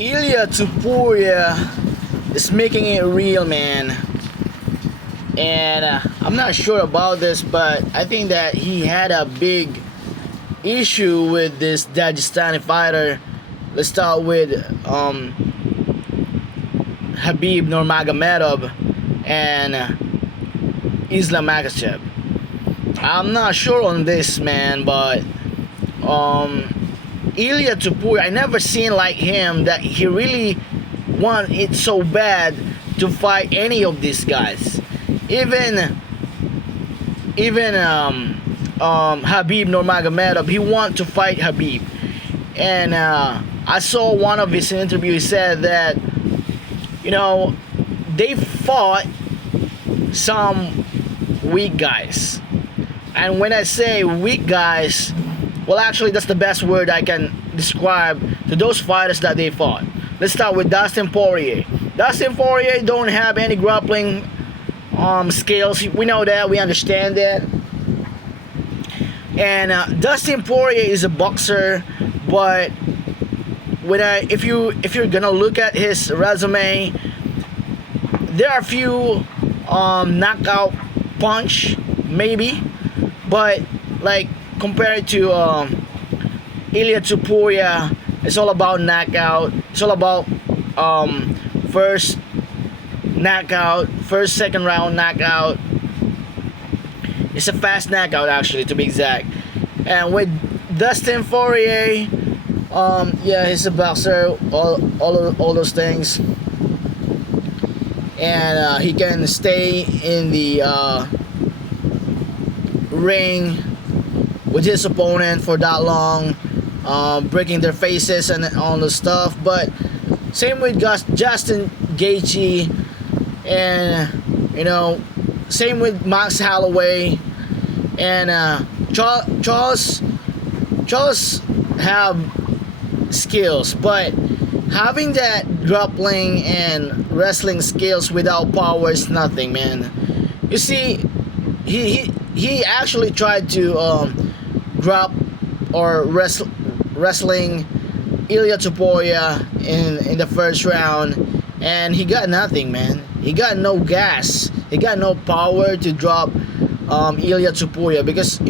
ILIA Topuria is making it real, man. And I'm not sure about this, but I think that he had a big issue with this Dagestani fighter. Let's start with Habib Nurmagomedov and Islam Makhachev. I'm not sure on this, man, but ILIA Topuria, I never seen like him that he really want it so bad to fight any of these guys. Even Habib Nurmagomedov, he want to fight Habib. And I saw one of his interviews. He said that, you know, they fought some weak guys. And when I say weak guys, well, actually, that's the best word I can describe to those fighters that they fought. Let's start with Dustin Poirier. Dustin Poirier don't have any grappling skills. We know that. We understand that. And Dustin Poirier is a boxer, but if you're gonna look at his resume, there are a few knockout punch maybe, but like compared to ILIA Topuria, it's all about knockout. It's all about first knockout, first second round knockout. It's a fast knockout, actually, to be exact. And with Dustin Poirier, yeah, he's a boxer, all those things, and he can stay in the ring with his opponent for that long, breaking their faces and all the stuff. But same with Justin Gaethje, and same with Max Holloway, and Charles have skills, but having that grappling and wrestling skills without power is nothing, man. You see, he actually tried to drop or wrestling ILIA Topuria in the first round, and he got nothing, man. He got no gas. He got no power to drop ILIA Topuria, because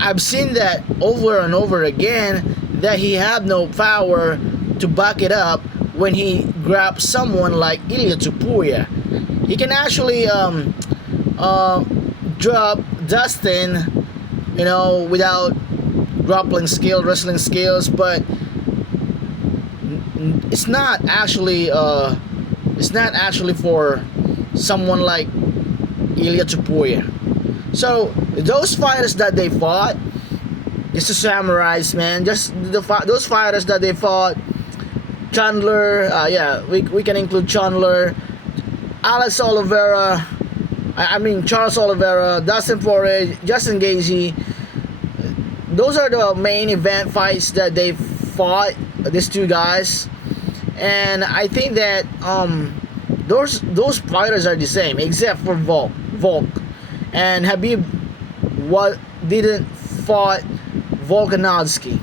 I've seen that over and over again, that he have no power to back it up when he grabs someone like ILIA Topuria. He can actually drop Dustin, without grappling skill, wrestling skills, but it's not actually for someone like ILIA Topuria. So those fighters that they fought, it's the samurais, man. Just those fighters that they fought. Chandler, yeah, we can include Chandler, Charles Oliveira, Dustin Poirier, Justin Gaethje. Those are the main event fights that they fought, these two guys. And I think that those fighters are the same, except for Volk. And Habib didn't fought Volkanovski.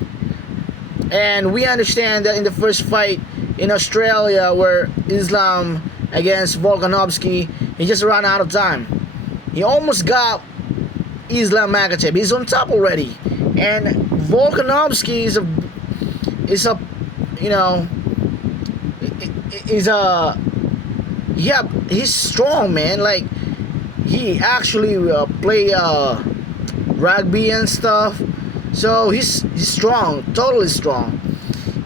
And we understand that in the first fight in Australia, where Islam against Volkanovski, he just ran out of time. He almost got Islam Makhachev. He's on top already. And Volkanovski he's strong, man. Like, he actually play rugby and stuff, so he's strong, totally strong.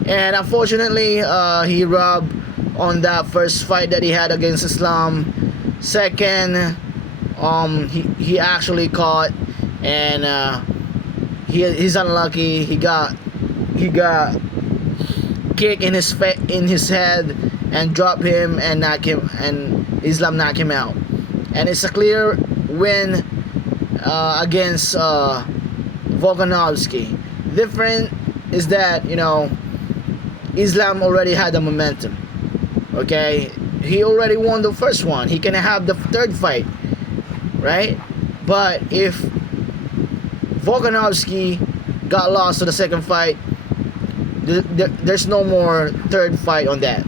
And unfortunately, he robbed on that first fight that he had against Islam. Second, he actually caught, and he's unlucky. He got kick in his head and drop him and knock him, and Islam knock him out. And it's a clear win against Volkanovski. Different is that Islam already had the momentum. Okay, he already won the first one. He can have the third fight, right? But if Volkanovski got lost to the second fight, There's no more third fight on that.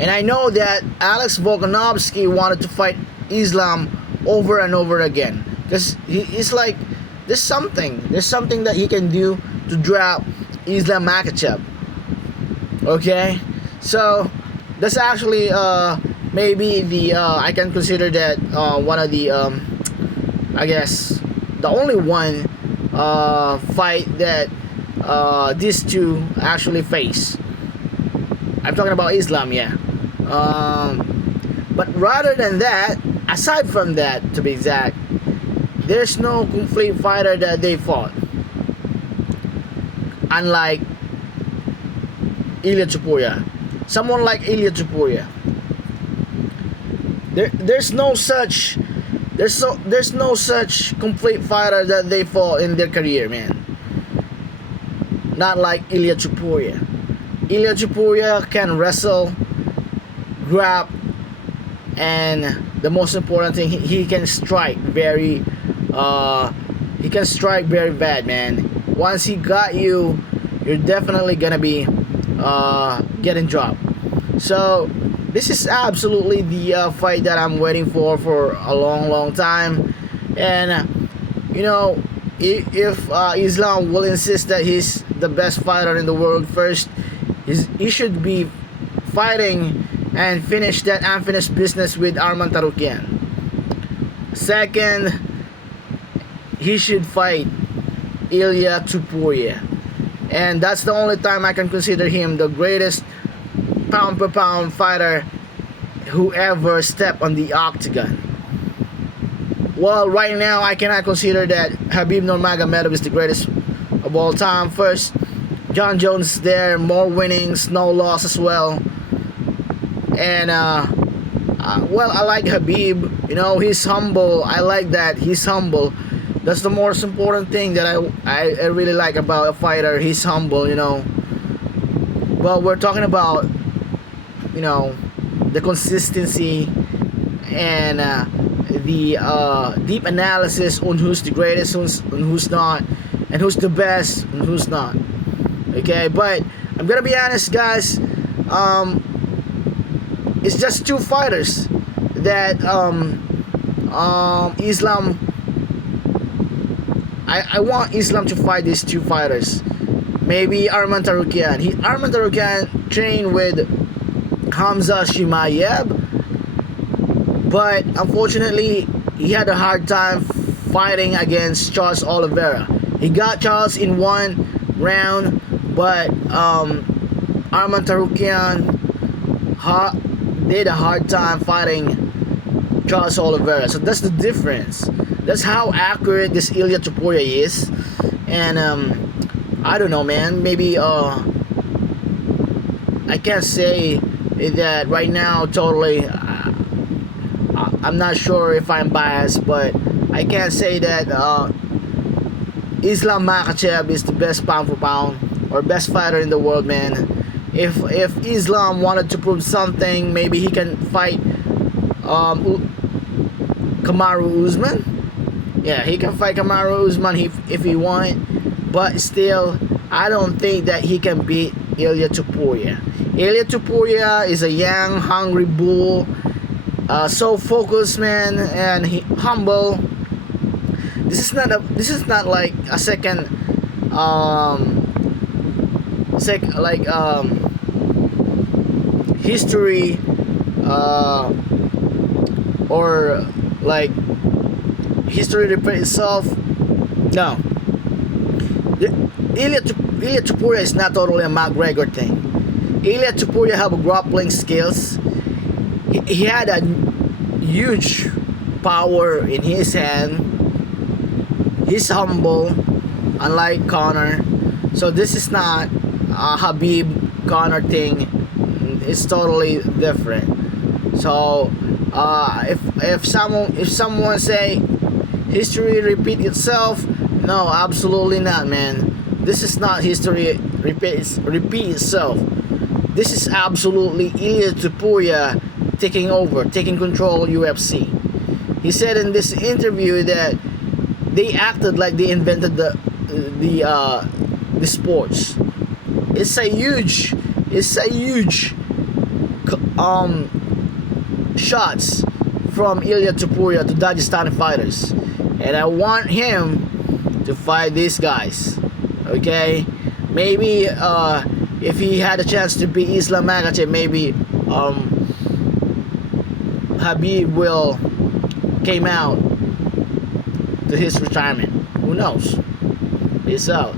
And I know that Alex Volkanovski wanted to fight Islam over and over again, because he's like, there's something that he can do to drop Islam Makhachev. Okay, so that's actually maybe the I can consider that one of the I guess the only one fight that these two actually face. I'm talking about Islam, yeah. But rather than that, aside from that, to be exact, there's no complete fighter that they fought. Unlike ILIA Topuria. Someone like ILIA Topuria. There's no such complete fighter that they fought in their career, man. Not like ILIA Topuria. ILIA Topuria can wrestle, grab, and the most important thing, he can strike very bad, man. Once he got you, you're definitely gonna be getting dropped. So this is absolutely the fight that I'm waiting for a long time. And you know, if Islam will insist that he's the best fighter in the world, first he should be fighting and finish that unfinished business with Arman Tarukian. Second, he should fight ILIA Topuria, and that's the only time I can consider him the greatest pound per pound fighter who ever stepped on the octagon. Well, right now I cannot consider that Khabib Nurmagomedov is the greatest of all time. First, John Jones is there, more winnings, no loss as well. And well, I like Khabib. You know, he's humble. I like that he's humble. That's the most important thing that I really like about a fighter. He's humble, you know. Well, we're talking about, you know, the consistency and the deep analysis on who's the greatest, who's not, and who's the best and who's not. Okay, but I'm gonna be honest, guys. It's just two fighters that Islam. I want Islam to fight these two fighters. Maybe Arman Tarukian. Arman Tarukian trained with Hamza Chimaev, but unfortunately he had a hard time fighting against Charles Oliveira. He got Charles in one round, but Arman Tarukian did a hard time fighting Charles Oliveira. So that's the difference. That's how accurate this ILIA Topuria is. And I don't know, man. Maybe I can't say that right now totally. I'm not sure if I'm biased, but I can't say that Islam Makhachev is the best pound for pound or best fighter in the world, man. If Islam wanted to prove something, maybe he can fight Kamaru Usman. Yeah, he can fight Kamaru Usman if he want, but still, I don't think that he can beat ILIA Topuria. ILIA Topuria is a young, hungry bull, so focused, man, and he humble. This is not like a second history or like history repeat itself. No, ILIA Topuria is not totally a McGregor thing. ILIA Topuria have grappling skills. He had a huge power in his hand. He's humble, unlike Conor. So this is not a Khabib Conor thing. It's totally different. So if someone say history repeat itself, no, absolutely not, man. This is not history repeat itself. This is absolutely ILIA Topuria taking over, taking control of UFC. He said in this interview that they acted like they invented the sports. it's a huge shots from ILIA TOPURIA to Dagestani fighters, and I want him to fight these guys. Okay, maybe if he had a chance to beat Islam Makhachev, maybe Habib will came out to his retirement. Who knows? Peace out.